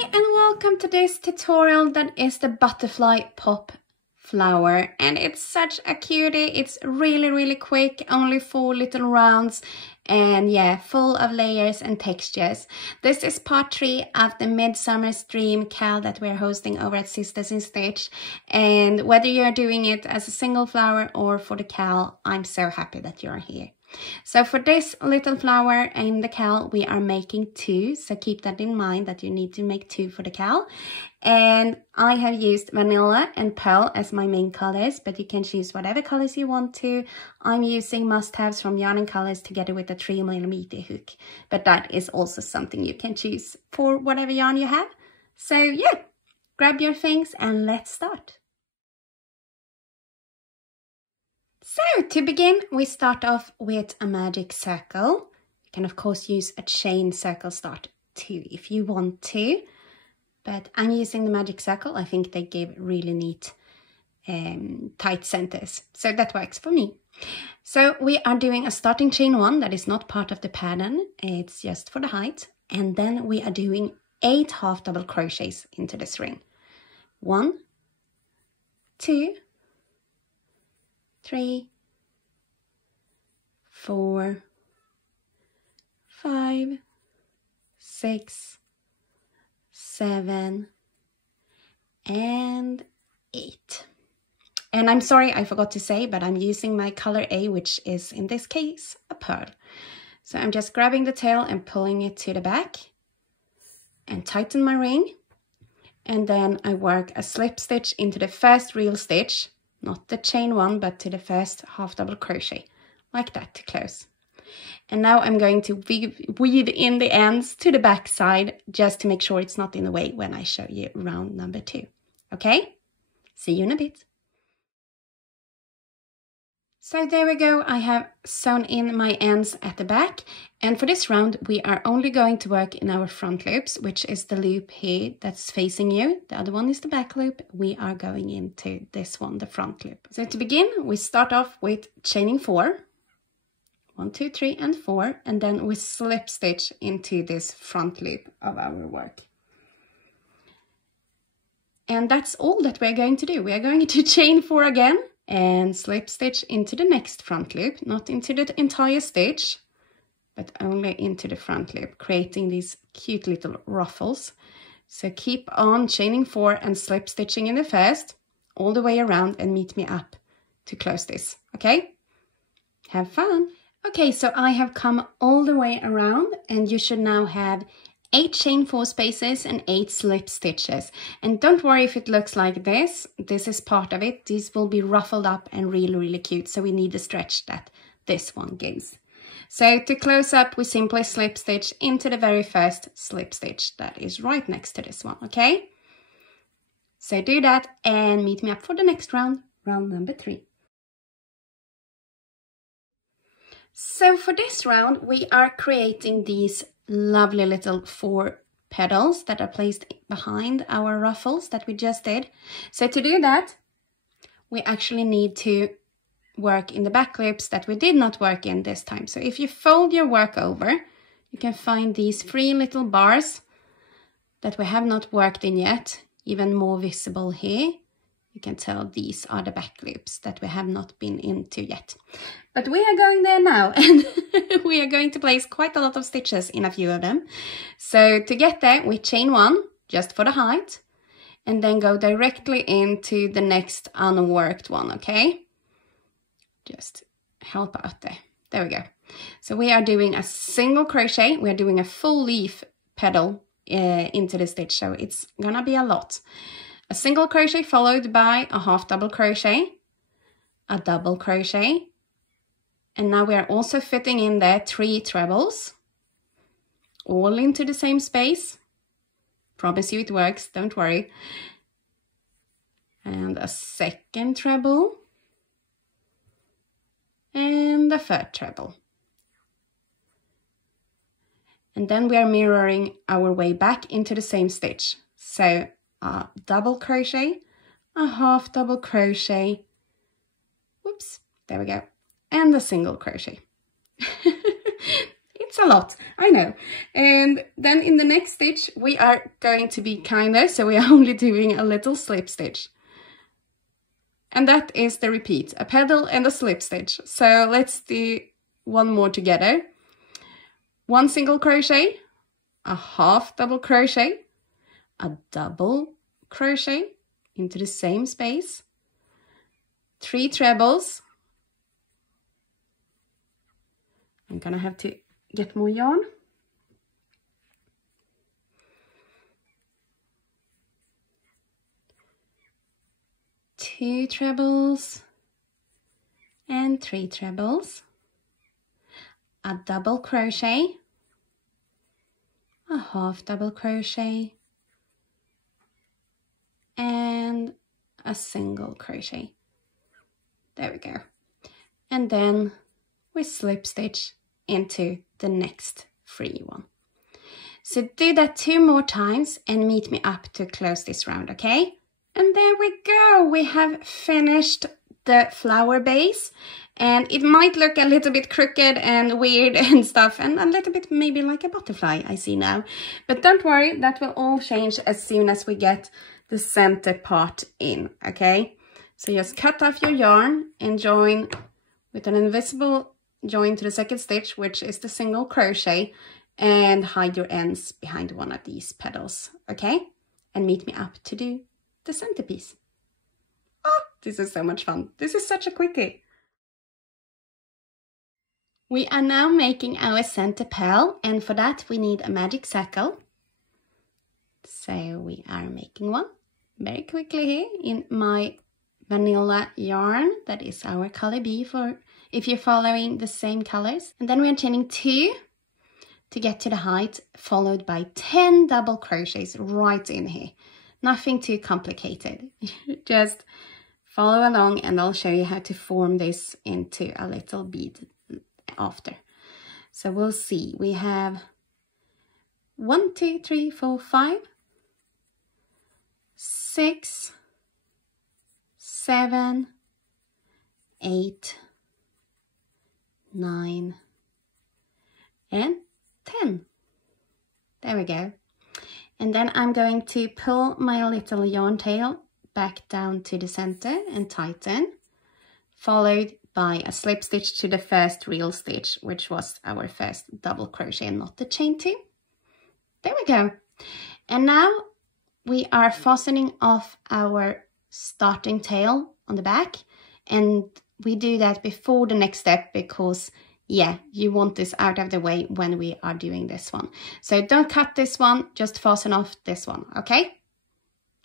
Hi and welcome to this tutorial that is the butterfly pop flower, and it's such a cutie. It's really quick, only 4 little rounds, and yeah, full of layers and textures. This is part 3 of the Midsummers Dream CAL that we're hosting over at SistersInStitch, and whether you're doing it as a single flower or for the CAL, I'm so happy that you're here. So for this little flower in the CAL, we are making 2. So keep that in mind that you need to make 2 for the CAL. And I have used vanilla and pearl as my main colors, but you can choose whatever colors you want to. I'm using must-haves from Yarn and Colors together with a 3mm hook, but that is also something you can choose for whatever yarn you have. So yeah, grab your things and let's start. So to begin, we start off with a magic circle. You can of course use a chain circle start too if you want to, but I'm using the magic circle. I think they give really neat tight centers, so that works for me. So we are doing a starting chain 1 that is not part of the pattern, it's just for the height, and then we are doing 8 half double crochets into this ring. 1, 2, 3, 4, 5, 6, 7, and 8. And I'm sorry, I forgot to say, but I'm using my color A, which is in this case a pearl. So I'm just grabbing the tail and pulling it to the back and tighten my ring. And then I work a slip stitch into the first real stitch, not the chain 1, but to the first half double crochet, like that to close. And now I'm going to weave in the ends to the back side, just to make sure it's not in the way when I show you round number 2. Okay? See you in a bit. So there we go, I have sewn in my ends at the back, and for this round we are only going to work in our front loops, which is the loop here that's facing you. The other one is the back loop. We are going into this one, the front loop. So to begin, we start off with chaining 4. 1, 2, 3, and 4, and then we slip stitch into this front loop of our work. And that's all that we're going to do. We are going to chain 4 again, and slip stitch into the next front loop, not into the entire stitch, but only into the front loop, creating these cute little ruffles. So keep on chaining 4 and slip stitching in the first, all the way around, and meet me up to close this, okay? Have fun! Okay, so I have come all the way around, and you should now have 8 chain 4 spaces and 8 slip stitches. And don't worry if it looks like this. This is part of it. These will be ruffled up and really cute. So we need the stretch that this one gives. So to close up, we simply slip stitch into the very first slip stitch that is right next to this one, okay? So do that and meet me up for the next round, round number 3. So for this round, we are creating these lovely little 4 petals that are placed behind our ruffles that we just did. So to do that, we actually need to work in the back loops that we did not work in this time. So if you fold your work over, you can find these 3 little bars that we have not worked in yet, even more visible here. You can tell these are the back loops that we have not been into yet. But we are going there now, and we are going to place quite a lot of stitches in a few of them. So to get there, we chain 1 just for the height, and then go directly into the next unworked one, okay? Just help out there. There we go. So we are doing a single crochet. We are doing a full leaf petal into the stitch, so it's gonna be a lot. A single crochet followed by a half double crochet, a double crochet, and now we are also fitting in there 3 trebles, all into the same space. Promise you it works, don't worry. And a second treble, and a third treble. And then we are mirroring our way back into the same stitch. So a double crochet, a half double crochet, whoops, there we go, and a single crochet. It's a lot. I know. And then in the next stitch, we are going to be kinder, so we are only doing a little slip stitch. And that is the repeat, a petal and a slip stitch. So let's do one more together. 1 single crochet, a half double crochet, a double crochet into the same space, 3 trebles. I'm gonna have to get more yarn. Two trebles and 3 trebles, a double crochet, a half double crochet, and a single crochet. There we go. And then we slip stitch into the next free one. So do that 2 more times and meet me up to close this round, okay? And there we go, we have finished the flower base, and it might look a little bit crooked and weird and stuff, and a little bit maybe like a butterfly I see now. But don't worry, that will all change as soon as we get the center part in, okay? So just cut off your yarn and join with an invisible join to the second stitch, which is the single crochet, and hide your ends behind one of these petals, okay? And meet me up to do the centerpiece. Oh, this is so much fun. This is such a quickie. We are now making our center pearl, and for that we need a magic circle. So we are making one very quickly here in my vanilla yarn. That is our color B for if you're following the same colors. And then we're chaining 2 to get to the height, followed by 10 double crochets right in here. Nothing too complicated. Just follow along and I'll show you how to form this into a little bead after. So we'll see. We have 1, 2, 3, 4, 5, 6, 7, 8, 9, and 10. There we go. And then I'm going to pull my little yarn tail back down to the center and tighten, followed by a slip stitch to the first real stitch, which was our first double crochet and not the chain 2. There we go. And now we are fastening off our starting tail on the back, and we do that before the next step because yeah, you want this out of the way when we are doing this one. So don't cut this one, just fasten off this one, okay?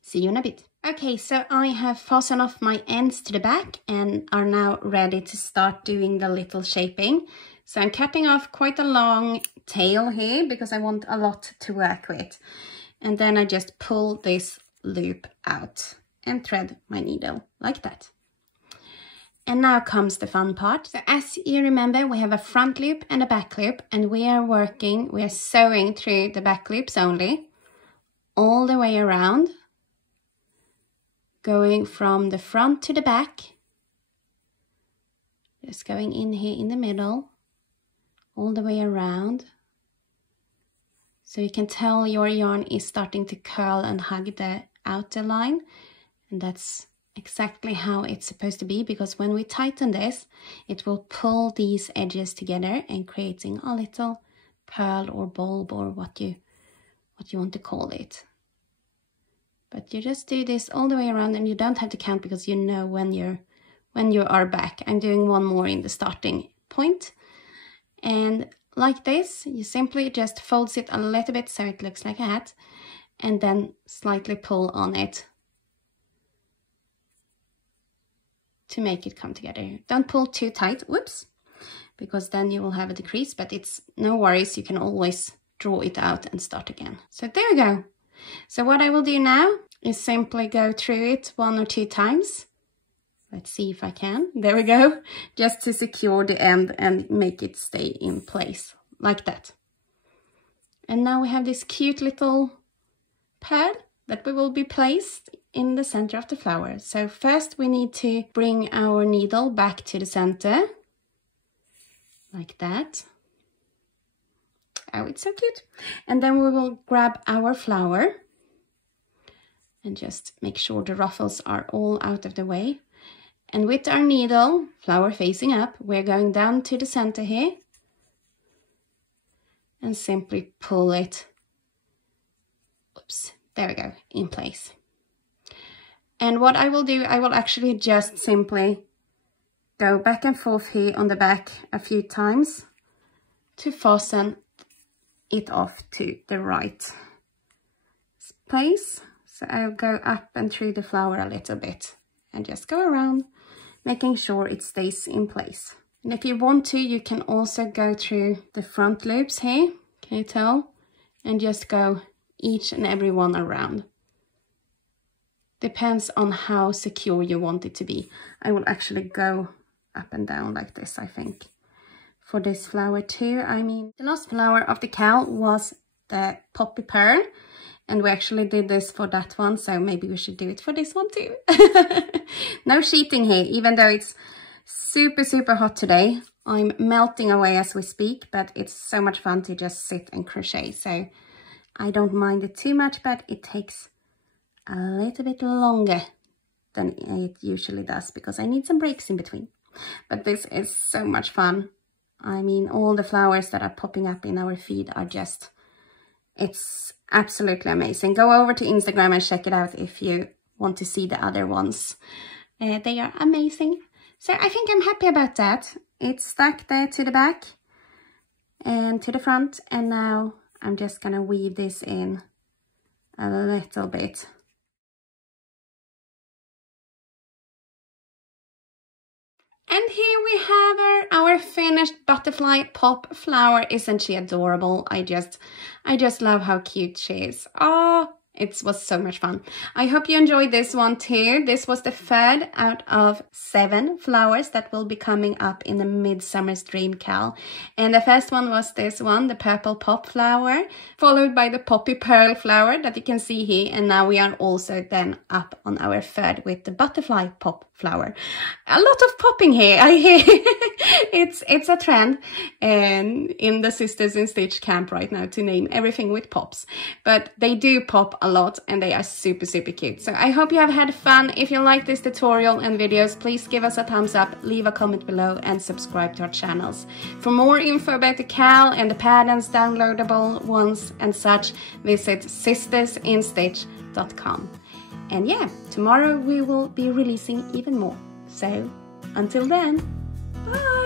See you in a bit. Okay, so I have fastened off my ends to the back and are now ready to start doing the little shaping. So I'm cutting off quite a long tail here because I want a lot to work with. And then I just pull this loop out and thread my needle like that. And now comes the fun part. So as you remember, we have a front loop and a back loop, and we are sewing through the back loops only, all the way around, going from the front to the back, just going in here in the middle, all the way around. So you can tell your yarn is starting to curl and hug the outer line, and that's exactly how it's supposed to be, because when we tighten this, it will pull these edges together and creating a little pearl or bulb or what you want to call it. But you just do this all the way around, and you don't have to count because you know when you are back. I'm doing one more in the starting point, and like this, you simply just fold it a little bit so it looks like a hat, and then slightly pull on it to make it come together. Don't pull too tight, whoops, because then you will have a decrease, but it's no worries, you can always draw it out and start again. So there we go. So what I will do now is simply go through it 1 or 2 times. Let's see if I can. There we go. Just to secure the end and make it stay in place like that. And now we have this cute little pad that we will be placed in the center of the flower. So first we need to bring our needle back to the center, like that. Oh, it's so cute. And then we will grab our flower and just make sure the ruffles are all out of the way. And with our needle, flower facing up, we're going down to the center here and simply pull it, oops, there we go, in place. And what I will do, I will actually just simply go back and forth here on the back a few times to fasten it off to the right place. So I'll go up and through the flower a little bit and just go around, making sure it stays in place. And if you want to, you can also go through the front loops here, can you tell? And just go each and every one around. Depends on how secure you want it to be. I will actually go up and down like this, I think. For this flower too, I mean, the last flower of the CAL was the poppy pearl. And we actually did this for that one, so maybe we should do it for this one too. No cheating here, even though it's super, super hot today. I'm melting away as we speak, but it's so much fun to just sit and crochet. So I don't mind it too much, but it takes a little bit longer than it usually does because I need some breaks in between. But this is so much fun. I mean, all the flowers that are popping up in our feed are just, it's absolutely amazing. Go over to Instagram and check it out if you want to see the other ones. They are amazing. So I think I'm happy about that. It's stuck there to the back and to the front. And now I'm just gonna weave this in a little bit. And here we have our finished butterfly pop flower. Isn't she adorable? I just love how cute she is. Oh, it was so much fun. I hope you enjoyed this one too. This was the third out of 7 flowers that will be coming up in the Midsummers Dream CAL. And the first one was this one, the purple pop flower, followed by the poppy pearl flower that you can see here. And now we are also then up on our third with the butterfly pop flower. A lot of popping here, I hear. It's a trend in the Sisters in Stitch camp right now to name everything with pops. But they do pop a lot and they are super, super cute. So I hope you have had fun. If you like this tutorial and videos, please give us a thumbs up, leave a comment below and subscribe to our channels. For more info about the CAL and the patterns, downloadable ones and such, visit SistersInStitch.com. And yeah, tomorrow we will be releasing even more. So until then, bye!